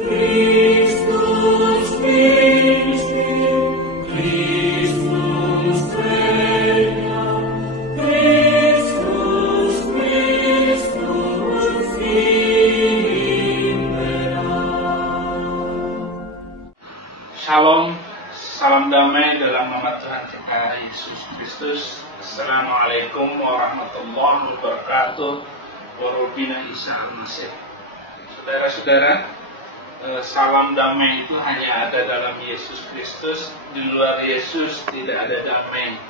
Christus, Christus regna, Christus impera. Shalom, salam damai dalam nama Tuhan kita Yesus Kristus. Assalamualaikum warahmatullahi wabarakatuh. Warobina Isa al-Masih. Saudara-saudara, salam damai itu hanya ada dalam Yesus Kristus. Di luar Yesus tidak ada damai.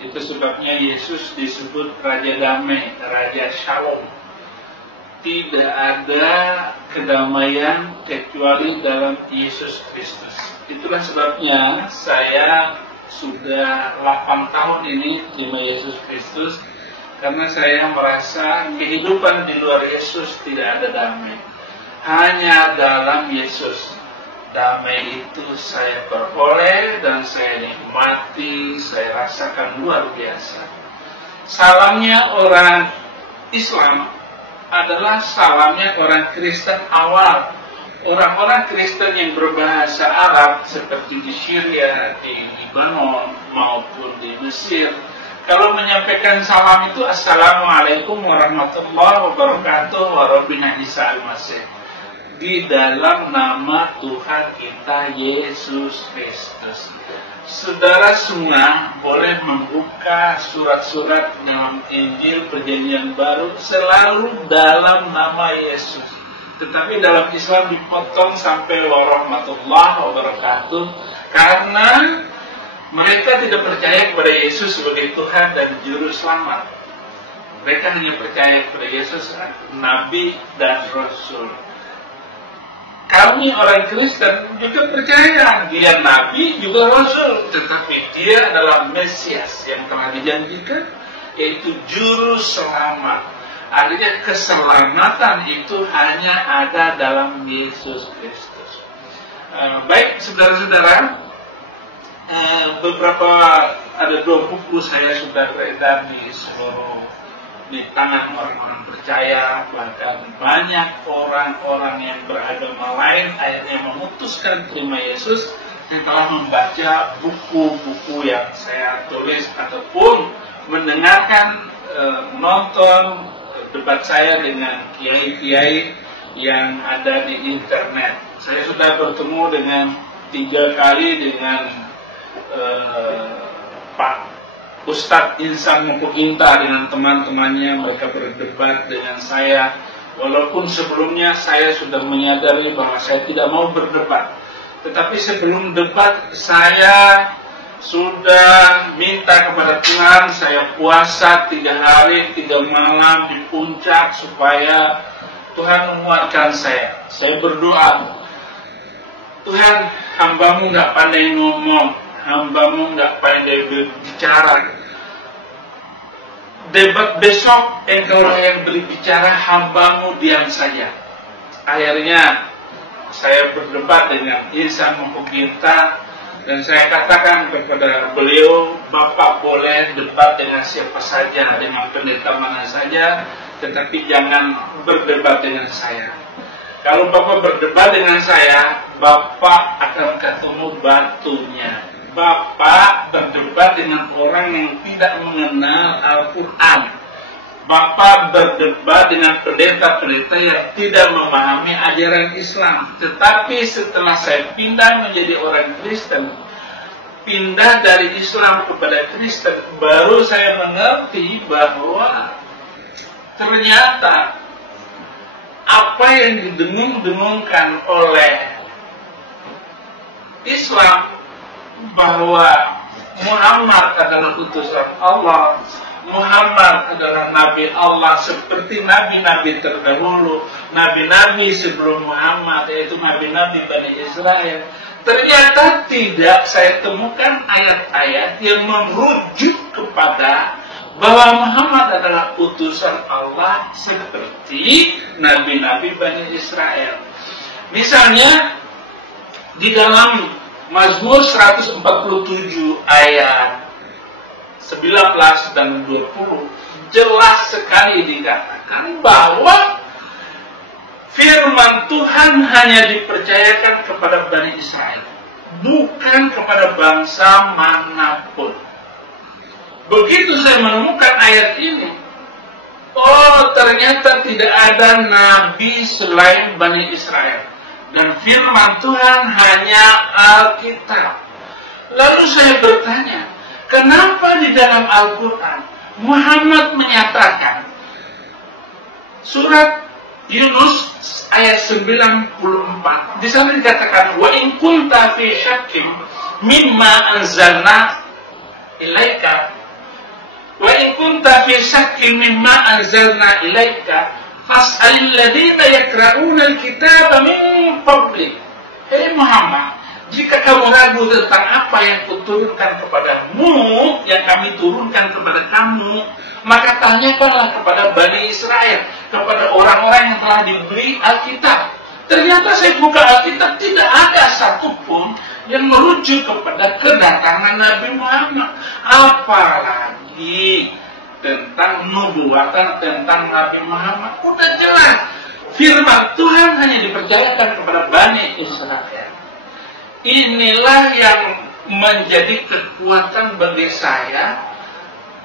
Itu sebabnya Yesus disebut Raja Damai, Raja Shalom. Tidak ada kedamaian kecuali dalam Yesus Kristus. Itulah sebabnya saya sudah 8 tahun ini terima Yesus Kristus, karena saya merasa kehidupan di luar Yesus tidak ada damai. Hanya dalam Yesus damai itu saya peroleh dan saya nikmati, saya rasakan luar biasa. Salamnya orang Islam adalah salamnya orang Kristen awal. Orang-orang Kristen yang berbahasa Arab seperti di Syria, di Libanon maupun di Mesir, kalau menyampaikan salam itu Assalamualaikum warahmatullahi wabarakatuh warobina Isa al-Masih, di dalam nama Tuhan kita Yesus Kristus. Saudara semua boleh membuka surat-surat dalam Injil Perjanjian Baru selalu dalam nama Yesus. Tetapi dalam Islam dipotong sampai warahmatullahi wabarakatuh, karena mereka tidak percaya kepada Yesus sebagai Tuhan dan Juru Selamat. Mereka hanya percaya kepada Yesus Nabi dan Rasul. Kami orang Kristen juga percaya dia Nabi juga Rasul, tetapi dia adalah Mesias yang telah dijanjikan, yaitu Juru Selamat. Artinya keselamatan itu hanya ada dalam Yesus Kristus. Baik saudara-saudara, ada 2 buku saya sudah beredar di tangan orang-orang percaya. Bahkan banyak orang-orang yang beragama lain akhirnya memutuskan terima Yesus setelah membaca buku-buku yang saya tulis ataupun mendengarkan, nonton debat saya dengan kiai-kiai yang ada di internet. Saya sudah bertemu dengan 3 kali dengan Pak Ustadz Insan Mupukinta dengan teman-temannya. Mereka berdebat dengan saya, walaupun sebelumnya saya sudah menyadari bahwa saya tidak mau berdebat. Tetapi sebelum debat saya sudah minta kepada Tuhan, saya puasa 3 hari 3 malam di puncak supaya Tuhan menguatkan saya. Saya berdoa, Tuhan, hambamu gak pandai ngomong, hambamu gak pandai berbicara. Debat besok engkau yang berbicara, hambamu diam saja. Akhirnya saya berdebat dengan Insan Mupukinta, dan saya katakan kepada beliau, Bapak boleh debat dengan siapa saja, dengan pendeta mana saja, tetapi jangan berdebat dengan saya. Kalau Bapak berdebat dengan saya, Bapak akan ketemu batunya. Bapak berdebat dengan orang yang tidak mengenal Al-Quran. Bapak berdebat dengan pendeta-pendeta yang tidak memahami ajaran Islam. Tetapi setelah saya pindah menjadi orang Kristen, pindah dari Islam kepada Kristen, baru saya mengerti bahwa ternyata apa yang didengung-dengungkan oleh Islam, bahwa Muhammad adalah utusan Allah, Muhammad adalah Nabi Allah seperti nabi-nabi terdahulu, nabi-nabi sebelum Muhammad, yaitu nabi-nabi Bani Israel. Ternyata tidak saya temukan ayat-ayat yang merujuk kepada bahwa Muhammad adalah utusan Allah seperti nabi-nabi Bani Israel. Misalnya di dalam Mazmur 147 ayat 19 dan 20 jelas sekali dikatakan bahwa firman Tuhan hanya dipercayakan kepada Bani Israel, bukan kepada bangsa manapun. Begitu saya menemukan ayat ini, oh ternyata tidak ada nabi selain Bani Israel, dan firman Tuhan hanya Alkitab. Lalu saya bertanya, kenapa di dalam Al-Quran Muhammad menyatakan, surat Yunus ayat 94, di sana dikatakan, wa in kunta fi syakkim mimma anzalna ilaika, wa in kunta fi syakkim mimma anzalna ilaika fas'alil ladzina yaqra'una al-kitaba min qablik. Hei Muhammad, jika kamu ragu tentang apa yang kuturunkan kepadamu, yang kami turunkan kepada kamu, maka tanyakanlah kepada Bani Israel, kepada orang-orang yang telah diberi Alkitab. Ternyata saya buka Alkitab, tidak ada satupun yang merujuk kepada kedatangan Nabi Muhammad. Apalagi tentang nubuatan tentang Nabi Muhammad. Udah jelas, firman Tuhan hanya dipercayakan kepada Bani Israel. Inilah yang menjadi kekuatan bagi saya.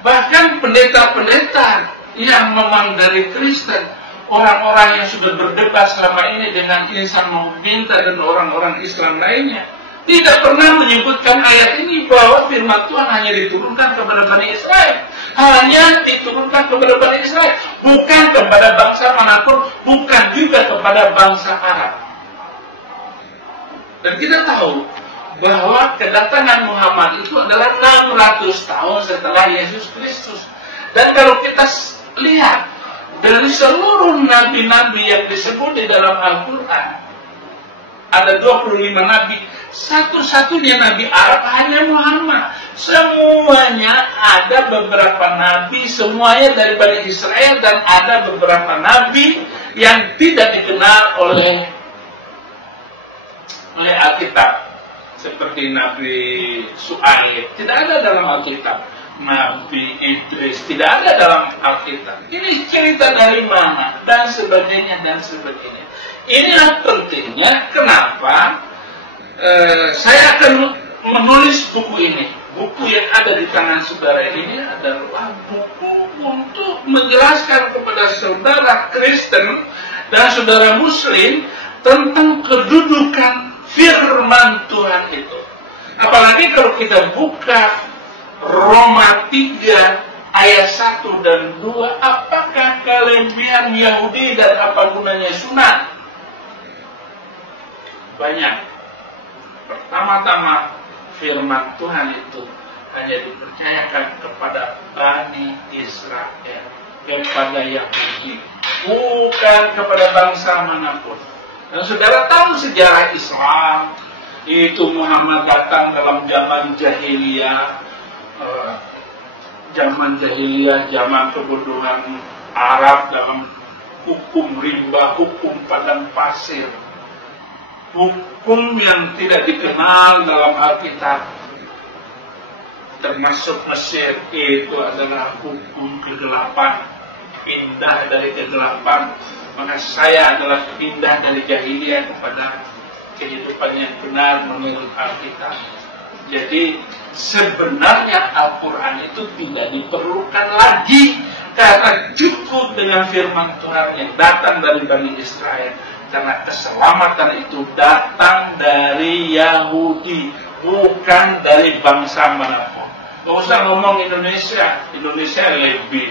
Bahkan pendeta-pendeta yang memang dari Kristen, orang-orang yang sudah berdebat selama ini dengan Insan Muhminta dan orang-orang Islam lainnya, tidak pernah menyebutkan ayat ini bahwa firman Tuhan hanya diturunkan kepada Bani Israel. Hanya diturunkan kepada Bani Israel, bukan kepada bangsa manapun, bukan juga kepada bangsa Arab. Dan kita tahu bahwa kedatangan Muhammad itu adalah 600 tahun setelah Yesus Kristus. Dan kalau kita lihat dari seluruh nabi-nabi yang disebut di dalam Al-Quran, ada 25 nabi, satu-satunya nabi Arab hanya Muhammad. Semuanya ada beberapa nabi, semuanya dari Bani Israel, dan ada beberapa nabi yang tidak dikenal oleh Alkitab, seperti Nabi Su'aib, tidak ada dalam Alkitab. Nabi Idris tidak ada dalam Alkitab. Ini cerita dari mana, dan sebagainya dan sebagainya. Inilah pentingnya kenapa saya akan menulis buku ini. Buku yang ada di tangan saudara ini adalah buku untuk menjelaskan kepada saudara Kristen dan saudara Muslim tentang kedudukan firman Tuhan itu. Apalagi kalau kita buka Roma 3 ayat 1 dan 2, apakah kelebihan Yahudi dan apa gunanya sunat? Banyak. Pertama-tama, firman Tuhan itu hanya dipercayakan kepada Bani Israel, kepada Yahudi, bukan kepada bangsa manapun. Dan saudara tahu sejarah Islam, itu Muhammad datang dalam zaman jahiliyah, zaman kebodohan Arab dalam hukum rimba, hukum padang pasir, hukum yang tidak dikenal dalam Alkitab, termasuk Mesir. Itu adalah hukum kegelapan, pindah dari kegelapan. Maka saya adalah pindah dari jahiliyah kepada kehidupan yang benar menurut Alkitab. Jadi sebenarnya Al-Quran itu tidak diperlukan lagi, karena cukup dengan firman Tuhan yang datang dari Bani Israel. Karena keselamatan itu datang dari Yahudi, bukan dari bangsa manapun. Gak usah ngomong Indonesia. Indonesia lebih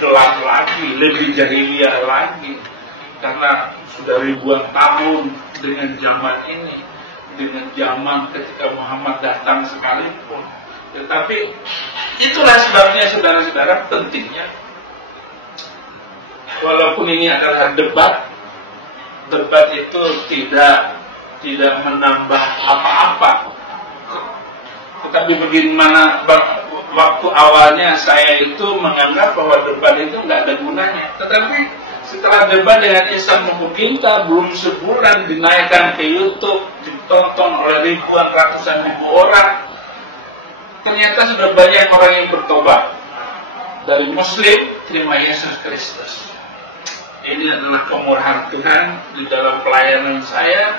gelap lagi, lebih jahiliyah lagi. Karena sudah ribuan tahun dengan zaman ini, dengan zaman ketika Muhammad datang sekalipun. Tetapi itulah sebabnya saudara-saudara, pentingnya, walaupun ini adalah debat itu tidak menambah apa-apa. Tetapi bagaimana waktu awalnya saya itu menganggap bahwa debat itu nggak ada gunanya. Tetapi setelah debat dengan Insan Muhminta, belum sebulan dinaikkan ke YouTube, ditonton oleh ribuan, ratusan ribu orang, ternyata sudah banyak orang yang bertobat. Dari Muslim terima Yesus Kristus. Ini adalah kemurahan Tuhan di dalam pelayanan saya,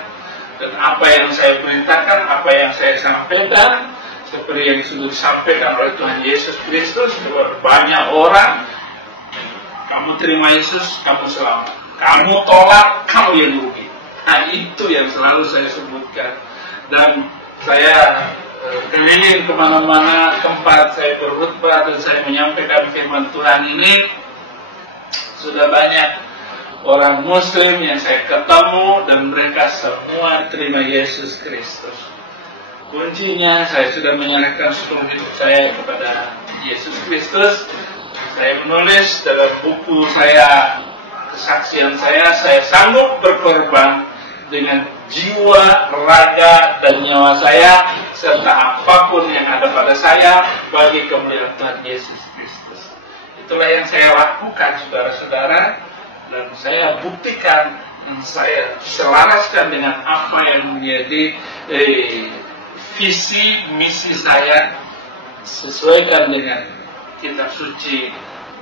dan apa yang saya perintahkan, apa yang saya sampaikan, seperti yang sudah disampaikan oleh Tuhan Yesus Kristus kepada banyak orang. Kamu terima Yesus, kamu selamat. Kamu tolak, kamu yang rugi. Nah, itu yang selalu saya sebutkan. Dan saya keliling kemana-mana tempat saya berkhutbah dan saya menyampaikan firman Tuhan ini. Sudah banyak orang Muslim yang saya ketemu dan mereka semua terima Yesus Kristus. Kuncinya saya sudah menyerahkan seluruh hidup saya kepada Yesus Kristus. Saya menulis dalam buku saya, kesaksian saya sanggup berkorban dengan jiwa, raga, dan nyawa saya, serta apapun yang ada pada saya bagi kemuliaan Tuhan Yesus Kristus. Itulah yang saya lakukan, saudara-saudara, dan saya buktikan, saya selaraskan dengan apa yang menjadi visi misi saya, sesuaikan dengan kitab suci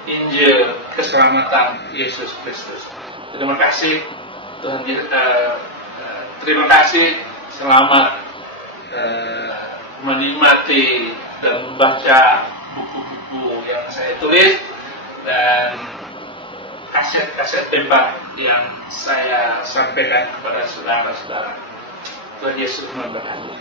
Injil keselamatan Yesus Kristus. Terima kasih Tuhan, terima kasih, selamat menikmati dan membaca buku-buku yang saya tulis dan kaset-kaset tembak yang saya sampaikan kepada saudara-saudara. Tuhan Yesus memberkati.